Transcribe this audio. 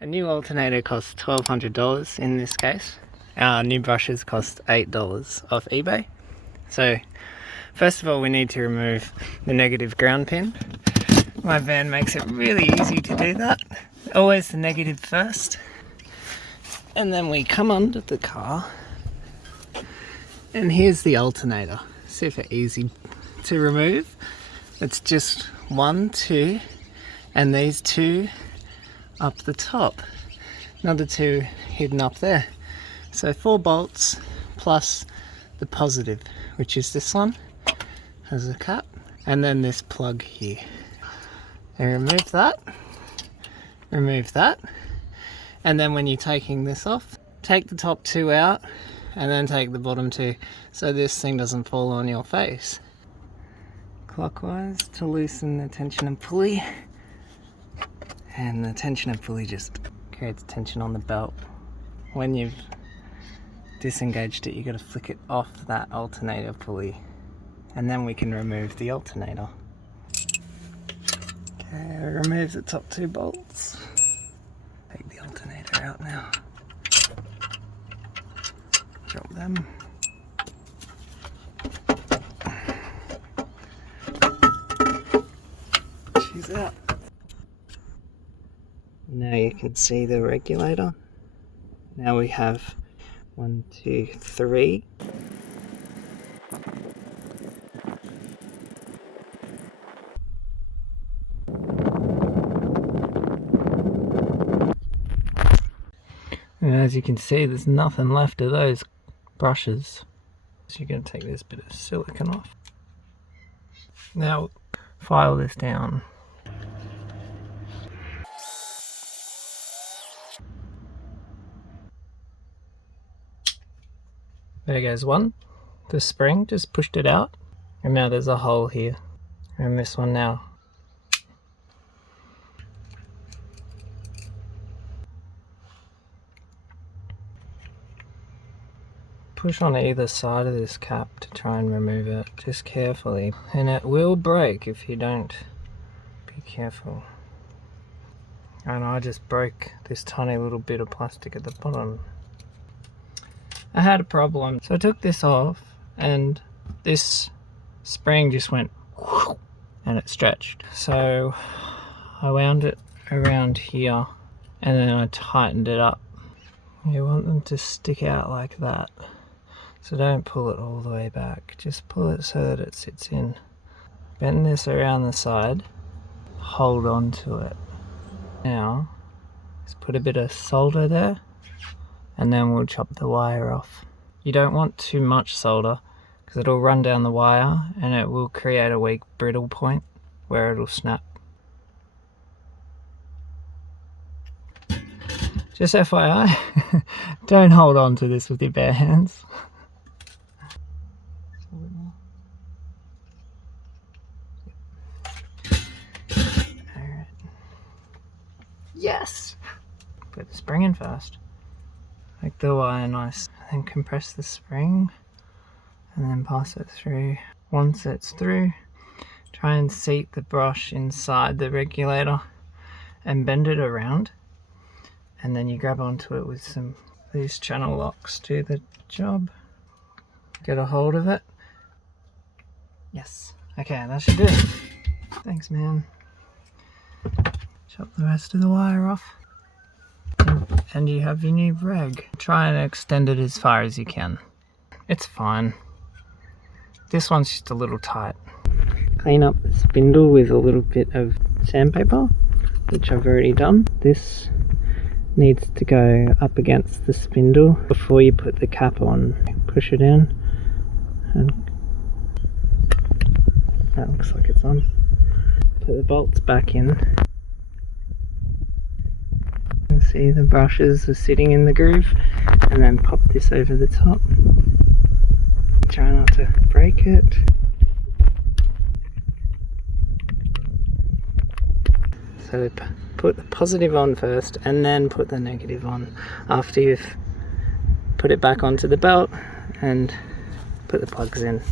A new alternator costs $1,200 in this case. Our new brushes cost $8 off eBay. So first of all, we need to remove the negative ground pin. My van makes it really easy to do that. Always the negative first. And then we come under the car. And here's the alternator. Super easy to remove. It's just 1, 2, and these 2 up the top. Another 2 hidden up there. So 4 bolts plus the positive, which is this one, has a cap, and then this plug here. And remove that, and then when you're taking this off, take the top 2 out, and then take the bottom 2, so this thing doesn't fall on your face. Clockwise to loosen the tension and pulley, and the tension and pulley just creates tension on the belt. When you've disengaged it, you got to flick it off that alternator pulley, and then we can remove the alternator. Okay, remove the top 2 bolts. Take the alternator out now. Drop them. She's out. Now you can see the regulator. Now we have 1, 2, 3. And as you can see, there's nothing left of those brushes. So you're going to take this bit of silicone off. Now file this down. There goes one. The spring, just pushed it out. And now there's a hole here. And this one now. Push on either side of this cap to try and remove it, just carefully. And it will break if you don't be careful. And I just broke this tiny little bit of plastic at the bottom. I had a problem, so I took this off and this spring just went whoosh, and it stretched. So I wound it around here and then I tightened it up. You want them to stick out like that. So don't pull it all the way back, just pull it so that it sits in. Bend this around the side, hold on to it. Now, just put a bit of solder there, and then we'll chop the wire off. You don't want too much solder, because it'll run down the wire, and it will create a weak brittle point, where it'll snap. Just FYI, don't hold on to this with your bare hands. Yes! Put the spring in first. Make the wire nice. Then compress the spring and then pass it through. Once it's through, try and seat the brush inside the regulator and bend it around. And then you grab onto it with some these channel locks. Do the job. Get a hold of it. Yes. Okay, that should do it. Thanks, man. Chop the rest of the wire off. And you have your new reg. Try and extend it as far as you can. It's fine. This one's just a little tight. Clean up the spindle with a little bit of sandpaper, which I've already done. This needs to go up against the spindle before you put the cap on. Push it in, and that looks like it's on. Put the bolts back in. You can see the brushes are sitting in the groove, and then pop this over the top. Try not to break it. So put the positive on first and then put the negative on after you've put it back onto the belt and put the plugs in.